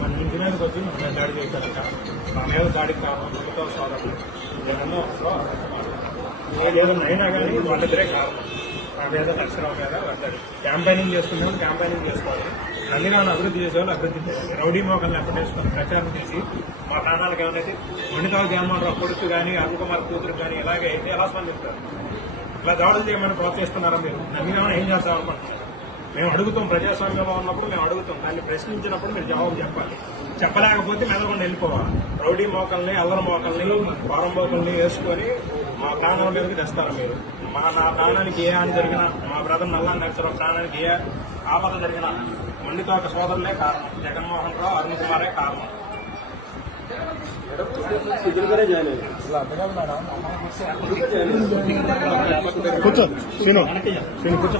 మన ఇంటి మీదకి వచ్చి మన మీద దాడి చేశారట. మా మీద దాడికి కారణం ప్రభుత్వ సోదరులు జగన్లో ఏదైనా అయినా కానీ వాళ్ళిద్దరే కారణం. మా మీద నరసరావు మీద పడ్డాడు. క్యాంపెయినింగ్ చేసుకునేవాళ్ళు క్యాంపెయినింగ్ చేసుకోవాలి. నందిగాను అభివృద్ధి చేసేవాళ్ళు అభివృద్ధి చేయాలి. రౌడీ మోకల్ని ఎప్పటేసుకొని ప్రచారం చేసి మా ప్రాణాలకు ఏమైనా మొండికాల జగన్మోహన్ కొడుకు కానీ అరుణ్ కుమార్ కూతురు కానీ ఇలాగే అయితే ఎలా స్పందిస్తారు? ఇలా దాడులు చేయమని ప్రోత్సహిస్తున్నారా మీరు? నందిగాను ఏం చేద్దాం అనుకుంటున్నారు? మేము అడుగుతాం, ప్రజాస్వామ్యంలో ఉన్నప్పుడు మేము అడుగుతాం. దాన్ని ప్రశ్నించినప్పుడు మీరు జవాబు చెప్పాలి. చెప్పలేకపోతే మెదకుండా వెళ్ళిపోవాలి. రౌడీ మోకల్ని, అల్లరి మోకల్ని, వారం మోకల్ని వేసుకొని మా ప్రాణాల మీదకి తెస్తారా మీరు? నా ప్రాణానికి ఏ హాని జరిగినా, మా బ్రదర్ నల్లా నరసరావు ప్రాణానికి ఏ ఆపద జరిగినా మొండితోట సోదరులే కారణం. జగన్మోహన్ రావు, అరుణ్ కుమారే కారణం. కూర్చో కూర్చో.